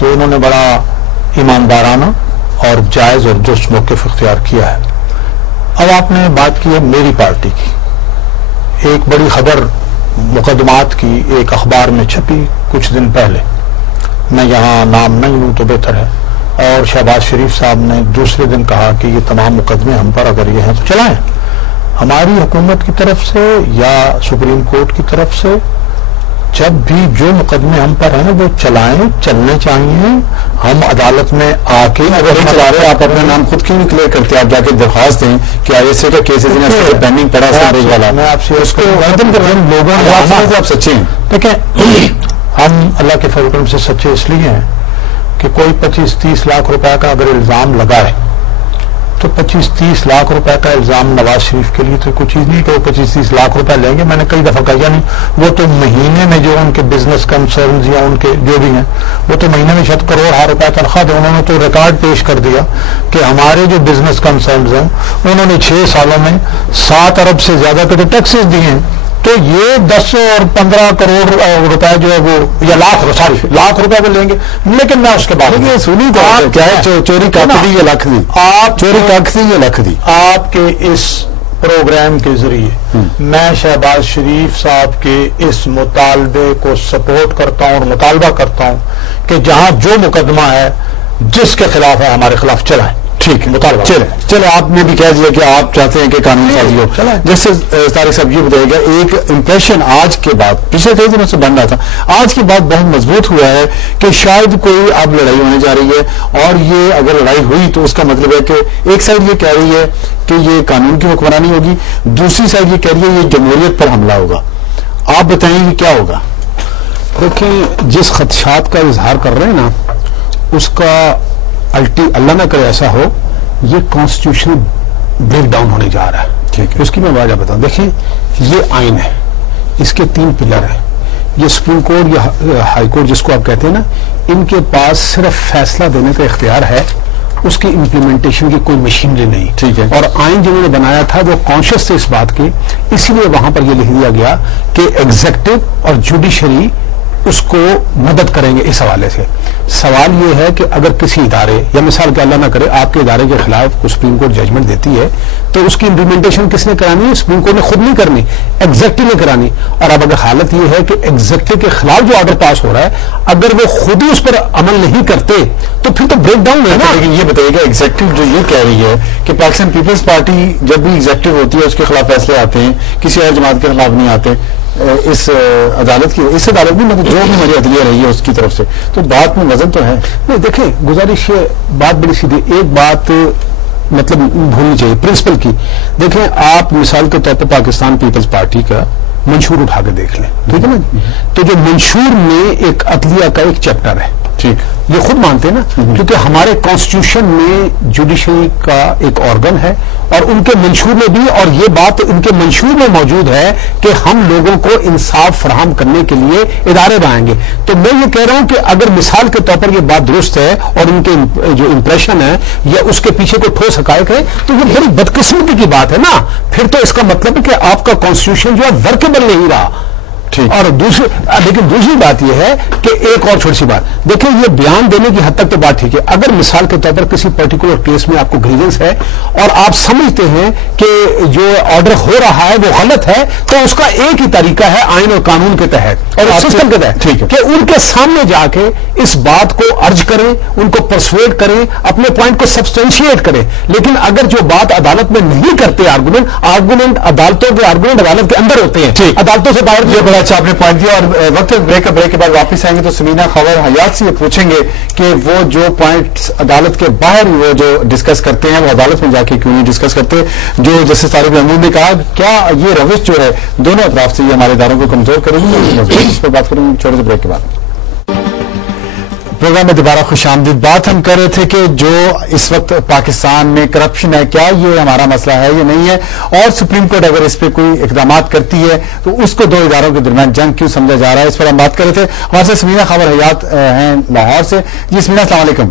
تو انہوں نے بڑا ایماندارانہ اور جائز اور درست موقف اختیار کیا ہے. اب آپ نے بات کی ہے میری پارٹی کی. ایک بڑی خبر مقدمات کی ایک اخبار میں چھپی کچھ دن پہلے، میں یہاں نام نہیں لوں تو بہتر ہے، اور شہباز شریف صاحب نے دوسرے دن کہا کہ یہ تمام مقدمے ہم پر اگر یہ ہیں تو چلائیں. ہماری حکومت کی طرف سے یا سپریم کورٹ کی طرف سے جب بھی جو مقدمے ہم پر ہیں وہ چلائیں، چلنے چاہیے. ہم عدالت میں آ کے اگر چلا رہے آپ اپنا نام خود کیوں نہیں کلیئر کرتے؟ آپ جا کے درخواست دیں کہ آئی ایس اے کا کیس پینڈنگ پڑا والا. میں آپ سے اس کو ختم کر رہے ہیں. لوگوں آپ سچے ہیں. دیکھیں ہم اللہ کے فضل و کرم سے سچے اس لیے ہیں کہ کوئی 25-30 لاکھ روپے کا اگر الزام لگائے تو 25-30 لاکھ روپے کا الزام نواز شریف کے لیے تو کوئی چیز نہیں کہ وہ 25-30 لاکھ روپے لیں گے. میں نے کئی دفعہ کہا نہیں، وہ تو مہینے میں جو ان کے بزنس کنسرنز یا ان کے جو بھی ہیں وہ تو مہینے میں شاید کروڑ روپے تنخواہ دے. انہوں نے تو ریکارڈ پیش کر دیا کہ ہمارے جو بزنس کنسرنز ہیں انہوں نے 6 سالوں میں 7 ارب سے زیادہ کے تو ٹیکسز دیے ہیں. تو یہ 10 اور 15 کروڑ روپے جو ہے وہ یا لاکھ روپے وہ لیں گے. لیکن میں اس کے بعد سنی کیا ہے چوری کاک دی یہ لکھ دی، چوری کاک دی یہ لکھ دی. آپ کے اس پروگرام کے ذریعے میں شہباز شریف صاحب کے اس مطالبے کو سپورٹ کرتا ہوں اور مطالبہ کرتا ہوں کہ جہاں جو مقدمہ ہے جس کے خلاف ہے ہمارے خلاف چلائیں. ٹھیک ہے مطالبہ چلے آپ نے بھی کہہ دیا کہ آپ چاہتے ہیں کہ قانون سازی ہو. جیسے طارق صاحب یہ بتائیے گا ایک امپریشن آج کے بعد پچھلے کئی دنوں سے بن رہا تھا، آج کے بعد بہت مضبوط ہوا ہے کہ شاید کوئی اب لڑائی ہونے جا رہی ہے، اور یہ اگر لڑائی ہوئی تو اس کا مطلب ہے کہ ایک سائڈ یہ کہہ رہی ہے کہ یہ قانون کی حکمرانی ہوگی، دوسری سائڈ یہ کہہ رہی ہے یہ جمہوریت پر حملہ ہوگا. آپ بتائیں یہ کیا ہوگا؟ دیکھیں جس خدشات کا اظہار کر رہے ہیں نا اس کا اللہ نہ کرے ایسا ہو یہ کانسٹیٹیوشن بریک ڈاؤن ہونے جا رہا ہے. ٹھیک ہے، اس کی میں وجہ بتاؤں. دیکھیں یہ آئین ہے، اس کے 3 پلر ہیں. یہ سپریم کورٹ یا ہائی کورٹ جس کو آپ کہتے ہیں نا، ان کے پاس صرف فیصلہ دینے کا اختیار ہے، اس کی امپلیمنٹیشن کی کوئی مشینری نہیں. ٹھیک ہے. اور آئین جنہوں نے بنایا تھا وہ کانشیس تھے اس بات کے، اسی لیے وہاں پر یہ لکھ دیا گیا کہ ایگزیکٹو اور جوڈیشری اس کو مدد کریں گے. اس حوالے سے سوال یہ ہے کہ اگر کسی ادارے یا مثال کہ اللہ نہ کرے آپ کے ادارے کے خلاف سپریم کورٹ ججمنٹ دیتی ہے تو اس کی امپلیمنٹیشن کس نے کرانی ہے؟ سپریم کورٹ نے خود نہیں کرنی، ایگزیکٹو نے کرانی. اور اب اگر حالت یہ ہے کہ ایگزیکٹو کے خلاف جو آرڈر پاس ہو رہا ہے اگر وہ خود ہی اس پر عمل نہیں کرتے تو پھر تو بریک ڈاؤن ہے نا. لیکن یہ بتائیے گا ایگزیکٹو جو یہ کہہ رہی ہے کہ پاکستان پیپلز پارٹی جب بھی ایگزیکٹو ہوتی ہے اس کے خلاف فیصلے آتے ہیں، کسی اور جماعت کے خلاف نہیں آتے. اس عدالت بھی مطلب جو بھی ہماری عدلیہ رہی ہے اس کی طرف سے تو بات میں وزن تو ہے. نہیں دیکھیں گزارش یہ بات بڑی سیدھی، ایک بات مطلب بھولنی چاہیے پرنسپل کی. دیکھیں آپ مثال کے طور پر پاکستان پیپلز پارٹی کا منشور اٹھا کے دیکھ لیں، ٹھیک ہے نا، تو جو منشور میں ایک عدلیہ کا ایک چیپٹر ہے، ٹھیک، یہ خود مانتے ہیں نا، کیونکہ ہمارے کانسٹیٹیوشن میں جوڈیشری کا ایک آرگن ہے اور ان کے منشور میں بھی، اور یہ بات ان کے منشور میں موجود ہے کہ ہم لوگوں کو انصاف فراہم کرنے کے لیے ادارے بنائیں گے. تو میں یہ کہہ رہا ہوں کہ اگر مثال کے طور پر یہ بات درست ہے اور ان کے جو امپریشن ہے یا اس کے پیچھے کوئی ٹھوس حقائق ہے تو یہ بڑی بدقسمتی کی بات ہے نا. پھر تو اس کا مطلب ہے کہ آپ کا کانسٹیٹیوشن جو ہے ورکیبل نہیں رہا. اور لیکن دوسری بات یہ ہے کہ ایک اور چھوٹی سی بات دیکھیں، یہ بیان دینے کی حد تک تو بات ٹھیک ہے. اگر مثال کے طور پر کسی پرٹیکولر کیس میں آپ کو گریونس ہے اور آپ سمجھتے ہیں کہ جو آرڈر ہو رہا ہے وہ غلط ہے تو اس کا ایک ہی طریقہ ہے آئین اور قانون کے تحت اور سسٹم کے تحت کہ ان کے سامنے جا کے اس بات کو ارج کریں، ان کو پرسویٹ کریں، اپنے پوائنٹ کو سبسٹینشیٹ کریں. لیکن اگر جو بات عدالت میں نہیں کرتے آرگومنٹ عدالتوں کے آرگومنٹ عدالت کے اندر ہوتے ہیں، عدالتوں سے باہر. یہ بڑا اچھا آپ نے پوائنٹ دیا. اور وقت بریک کے بعد واپس آئیں گے تو سمینہ خاور حیات سے یہ پوچھیں گے کہ وہ جو پوائنٹس عدالت کے باہر وہ جو ڈسکس کرتے ہیں وہ عدالت میں جا کے کیوں نہیں ڈسکس کرتے. جو جسٹس طارق محمود نے کہا کیا یہ روش جو ہے دونوں اطراف سے یہ ہمارے اداروں کو کمزور کرے گی، اس پر بات کریں گے چھوٹے سے بریک کے بعد. پروگرام میں دوبارہ خوش آمدید. بات ہم کر رہے تھے کہ جو اس وقت پاکستان میں کرپشن ہے کیا یہ ہمارا مسئلہ ہے یا نہیں ہے، اور سپریم کورٹ اگر اس پہ کوئی اقدامات کرتی ہے تو اس کو 2 اداروں کے درمیان جنگ کیوں سمجھا جا رہا ہے، اس پر ہم بات کر رہے تھے. ہمارے ساتھ سمینہ خاور حیات ہیں لاہور سے. جی سمینہ السلام علیکم.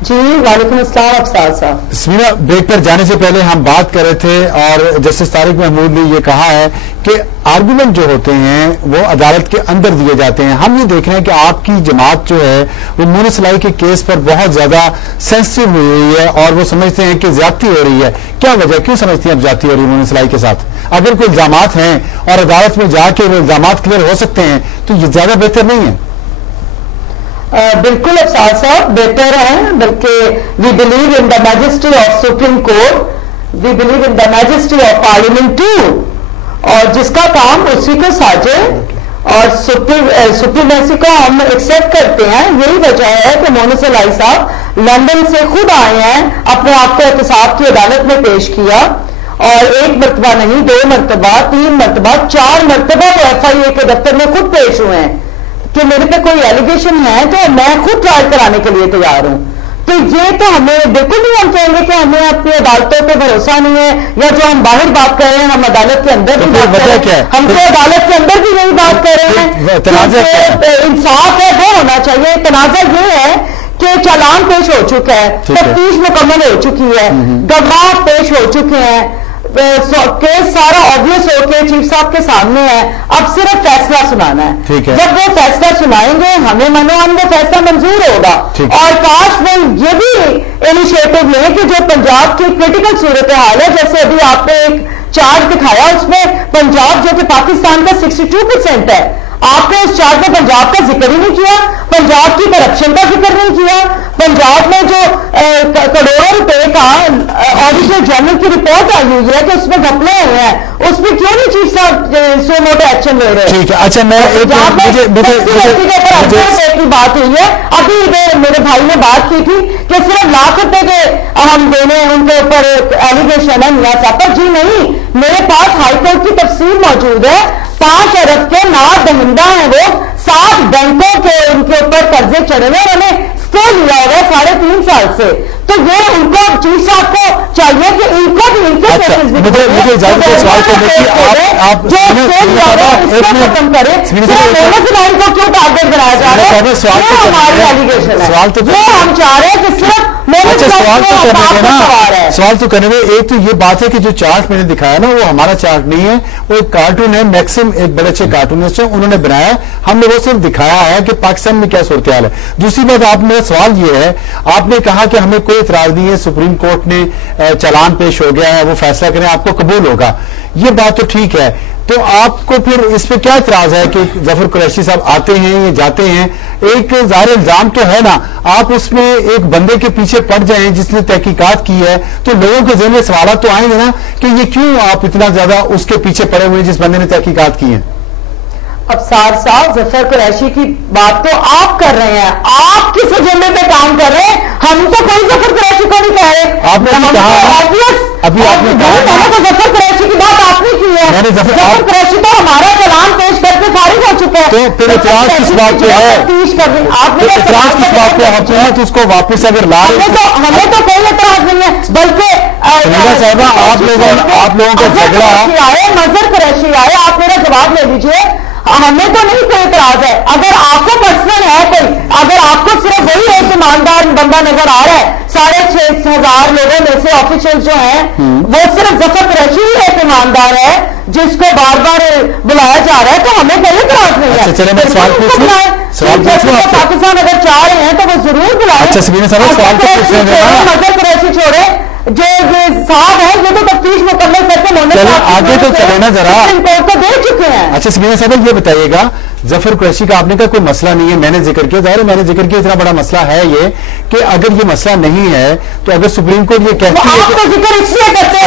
جی وعلیکم السلام افسار صاحب. سمیرہ، بریک پر جانے سے پہلے ہم بات کر رہے تھے اور جسٹس طارق محمود نے یہ کہا ہے کہ آرگومنٹ جو ہوتے ہیں وہ عدالت کے اندر دیے جاتے ہیں. ہم یہ دیکھ رہے ہیں کہ آپ کی جماعت جو ہے وہ مونس لائی کے کیس پر بہت زیادہ سینسٹیو ہوئی ہے اور وہ سمجھتے ہیں کہ زیادتی ہو رہی ہے. کیا وجہ، کیوں سمجھتی ہیں اب زیادتی ہو رہی ہے مونس لائی کے ساتھ؟ اگر کوئی الزامات ہیں اور عدالت میں جا کے وہ الزامات کلیئر ہو سکتے ہیں تو یہ زیادہ بہتر نہیں ہے؟ بالکل افسار صاحب بہتر ہیں، بلکہ we believe in the majesty of supreme court, we believe in the majesty of parliament too, اور جس کا کام اسی کو ساجے اور سپریمیسی کو ہم ایکسپٹ کرتے ہیں. یہی وجہ ہے کہ مونس لائی صاحب لندن سے خود آئے ہیں، اپنے آپ کو احتساب کی عدالت میں پیش کیا، اور ایک مرتبہ نہیں، 2 مرتبہ، 3 مرتبہ، 4 مرتبہ وہ ایف آئی اے کے دفتر میں خود پیش ہوئے ہیں کہ میرے پہ کوئی ایلیگیشن ہے تو میں خود ٹرائل کرانے کے لیے تیار ہوں. تو یہ تو ہمیں بالکل نہیں ہم کہیں گے کہ ہمیں اپنی عدالتوں پہ بھروسہ نہیں ہے، یا جو ہم باہر بات کر رہے ہیں ہم عدالت کے اندر بھی بات کر رہے ہیں، ہم تو عدالت کے اندر بھی یہی بات کر رہے ہیں. انصاف ہے وہ ہونا چاہیے. تنازع یہ ہے کہ چالان پیش ہو چکا ہے، تفتیش مکمل ہو چکی ہے، گواہ پیش ہو چکے ہیں، کیس سارا آبویس ہو کے چیف صاحب کے سامنے ہے، اب صرف فیصلہ سنانا ہے. جب وہ فیصلہ سنائیں گے ہمیں منوان وہ فیصلہ منظور ہوگا. اور کاش وہ یہ بھی انیشیٹو لیں کہ جو پنجاب کی کرٹیکل صورتحال ہے، جیسے ابھی آپ نے ایک چارٹ دکھایا، اس میں پنجاب جو کہ پاکستان کا 62% ہے، آپ نے اس چارٹ میں پنجاب کا ذکر ہی نہیں کیا، پنجاب کی کرپشن کا ذکر نہیں کیا. پنجاب میں جو کروڑوں روپے کا آڈیٹر جنرل کی رپورٹ آئی ہوئی ہے کہ اس میں گھپلے ہوئے ہیں، اس میں کیوں نہیں چیف صاحب سو موٹو ایکشن لے رہے؟ ٹھیک ہے. اچھا، میں کی بات ہوئی ہے، ابھی میرے بھائی نے بات کی تھی کہ صرف ₹1,00,000 کے ہم دینے ان کے اوپر ایلیگیشن ہے میاں صاحب پر. جی نہیں، میرے پاس ہائی کورٹ کی تفصیل موجود ہے. 5 ارب کے ناد دہندہ ہیں وہ، 7 بینکوں کے ان کے اوپر قرضے چڑھے ہوئے، انہوں نے اسٹے لیا ہوا ہے 3.5 سال سے. تو یہ ان کو چیف صاحب کو چاہیے کہ ان کو بھی ان کے مجھے اجازت ہے سوال کرنے کی، ختم کرے. مونس لائی کو کیوں ٹارگیٹ بنایا جا رہا ہے؟ ہماری ایلیگیشن ہے، ہم چاہ رہے ہیں کہ صرف سوال تو کرنے میں ایک تو یہ بات ہے کہ جو چارٹ میں نے دکھایا نا وہ ہمارا چارٹ نہیں ہے، وہ ایک کارٹون ہے. میکسم ایک بڑے اچھے کارٹونسٹ ہیں، انہوں نے بنایا، ہم نے وہ صرف دکھایا ہے کہ پاکستان میں کیا صورتحال ہے. دوسری بات، آپ میرا سوال یہ ہے، آپ نے کہا کہ ہمیں کوئی اعتراض نہیں ہے، سپریم کورٹ نے چالان پیش ہو گیا ہے، وہ فیصلہ کریں آپ کو قبول ہوگا. یہ بات تو ٹھیک ہے، تو آپ کو پھر اس پہ کیا اعتراض ہے کہ ظفر قریشی صاحب آتے ہیں یا جاتے ہیں؟ ایک ظاہر الزام تو ہے نا، آپ اس میں ایک بندے کے پیچھے پڑ جائیں جس نے تحقیقات کی ہے تو لوگوں کے ذہن میں سوالات تو آئیں گے نا کہ یہ کیوں آپ اتنا زیادہ اس کے پیچھے پڑے ہوئے جس بندے نے تحقیقات کی ہیں. افسار صاحب ظفر قریشی کی بات تو آپ کر رہے ہیں، آپ کس ایجنڈے پہ کام کر رہے ہیں؟ ہم تو کوئی ظفر قریشی کو نہیں کہہ رہے. آپ نے کہا ابھی آپ نے کہا ظفر قریشی کی بات آپ نے کی ہے. ظفر قریشی تو ہمارا کلام پیش کر کے فارغ ہو چکا ہے. تو پھر اعتراض کس بات پہ ہے؟ اعتراض کس بات پہ ہوتے ہیں تو اس کو واپس اگر لا ہمیں تو کوئی اعتراض نہیں ہے، بلکہ صاحبہ آپ لوگوں کا جھگڑا آئے، مظہر قریشی آئے، آپ میرا جواب لے لیجیے. ہمیں تو نہیں کوئی اعتراض ہے. اگر آپ کو پرسنل ہے کوئی، اگر آپ کو صرف وہی ایک ایماندار بندہ نظر آ رہا ہے 6,500 لوگوں میں سے آفیشل جو ہیں، وہ صرف ظفر قریشی ہی ایک ایماندار ہے جس کو بار بار بلایا جا رہا ہے، تو ہمیں کوئی اعتراض نہیں ہے. پاکستان اگر چاہ رہے ہیں تو وہ ضرور بلائیں. مظہر قریشی چھوڑے جو صاحب ہے، یہ تو تفتیش مکمل کر کے آگے تو چلے نا ذرا، کو دے چکے ہیں. اچھا سمینہ صاحب یہ بتائیے گا، ظفر قریشی کا آپ نے کہا کوئی مسئلہ نہیں ہے، میں نے ذکر کیا، ظاہر ہے میں نے ذکر کیا، اتنا بڑا مسئلہ ہے یہ کہ اگر یہ مسئلہ نہیں ہے تو اگر سپریم کورٹ یہ کہتی ہے آپ کا ذکر اس لیے کرتے ہیں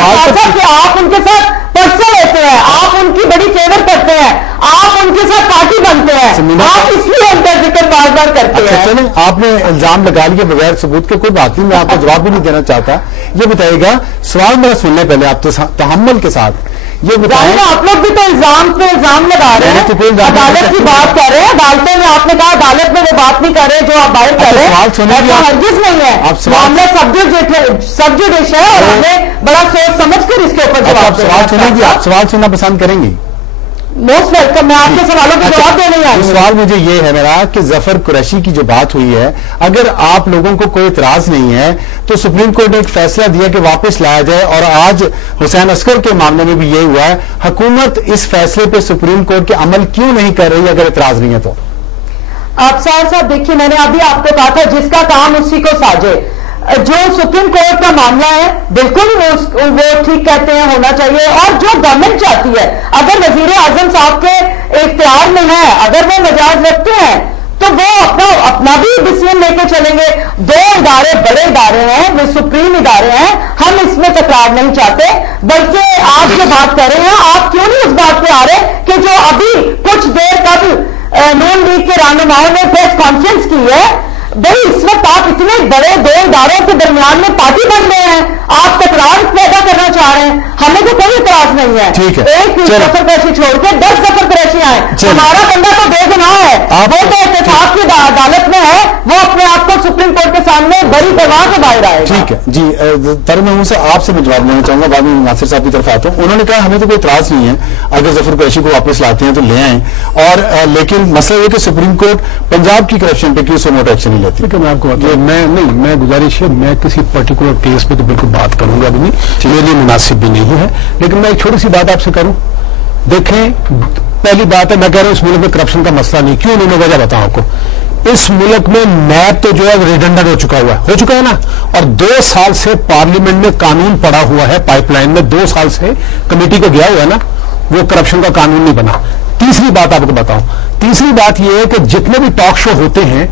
کہ آپ ان کے ساتھ پرسنل ہوتے ہیں، آپ ان کی بڑی فیور کرتے ہیں، آپ ان کے ساتھ پارٹی بنتے ہیں، آپ اس لیے ان کا ذکر بار بار کرتے ہیں. چلیں، آپ نے الزام لگا لیا بغیر ثبوت کے، کوئی بات نہیں، میں آپ کو جواب بھی نہیں دینا چاہتا. یہ بتائیے گا، سوال میرا سننے پہلے آپ تحمل کے ساتھ یہ بتائیں. آپ لوگ بھی تو الزام پہ الزام لگا رہے ہیں، عدالت کی بات کر رہے ہیں، عدالتوں میں آپ نے کہا عدالت میں وہ بات نہیں کر رہے جو آپ باہر کر رہے ہیں، ہرگز نہیں ہے. معاملہ سبجوڈیش ہے اور ہمیں بڑا سوچ سمجھ کر اس کے اوپر جواب. آپ سوال سنیں گی، آپ سوال سننا پسند کریں گی؟ Most welcome. میں آپ کے سوالوں کا جواب دینے آئی ہوں. سوال مجھے یہ ہے میرا کہ ظفر قریشی کی جو بات ہوئی ہے، اگر آپ لوگوں کو کوئی اعتراض نہیں ہے تو سپریم کورٹ نے ایک فیصلہ دیا کہ واپس لایا جائے، اور آج حسین اصغر کے معاملے میں بھی یہ ہوا ہے. حکومت اس فیصلے پہ سپریم کورٹ کے عمل کیوں نہیں کر رہی اگر اعتراض نہیں ہے تو؟ آپ صاحب دیکھیے، میں نے ابھی آپ کو کہا تھا جس کا کام اسی کو ساجے. جو سپریم کورٹ کا معاملہ ہے بالکل وہ ٹھیک کہتے ہیں ہونا چاہیے، اور جو گورنمنٹ چاہتی ہے، اگر وزیر اعظم صاحب کے اختیار میں ہے، اگر وہ مجاز رکھتے ہیں تو وہ اپنا بھی ڈیسیژن لے کے چلیں گے. 2 ادارے بڑے ادارے ہیں، وہ سپریم ادارے ہیں، ہم اس میں تکرار نہیں چاہتے. بلکہ آپ جو بات کر رہے ہیں، آپ کیوں نہیں اس بات پہ آ رہے کہ جو ابھی کچھ دیر قبل نون لیگ کے رہنماؤں نے پریس کانفرنس کی ہے، بھائی اس وقت آپ اتنے بڑے 2 اداروں کے درمیان میں پارٹی بن رہے ہیں، آپ تکرار پیدا کرنا چاہ رہے ہیں. ہمیں تو کوئی اعتراض نہیں ہے. ایک ظفر قریشی چھوڑ کے 10 ظفر قریشی آئے. ہمارا بندہ تو بے گناہ ہے، وہ تو اتفاق کی عدالت میں ہے، وہ اپنے آپ کو سپریم کورٹ کے سامنے بڑی پرواہ کے باہر آئے. ٹھیک ہے جی. ترنم سے آپ سے میں جواب لینا چاہوں گا، بعد میں ناصر صاحب کی طرف آتا ہوں. انہوں نے کہا ہمیں تو کوئی اعتراض نہیں ہے اگر ظفر قریشی کو واپس لاتے ہیں تو لے آئیں، اور لیکن مسئلہ یہ کہ سپریم کورٹ پنجاب کی کرپشن پہ کیوں سو موٹا ایکشن نہیں لیتی. میں آپ کو میں گزارش ہے، میں کسی پرٹیکولر کیس پہ تو بالکل بات کروں گا بھی نہیں، میرے لیے مناسب بھی نہیں ہے. لیکن میں ایک چھوٹی سی بات آپ سے کروں. دیکھیں، پہلی بات ہے، میں کہہ رہا ہوں اس ملک میں کرپشن کا مسئلہ نہیں. کیوں نہیں؟ میں وجہ بتاؤں آپ کو. اس ملک میں نیب تو جو ہے ریڈنڈنٹ ہو چکا ہے نا، اور 2 سال سے پارلیمنٹ میں قانون پڑا ہوا ہے، پائپ لائن میں 2 سال سے کمیٹی کو گیا ہوا ہے نا، وہ کرپشن کا قانون نہیں بنا. تیسری بات آپ کو بتاؤں، تیسری بات یہ ہے کہ جتنے بھی ٹاک شو ہوتے ہیں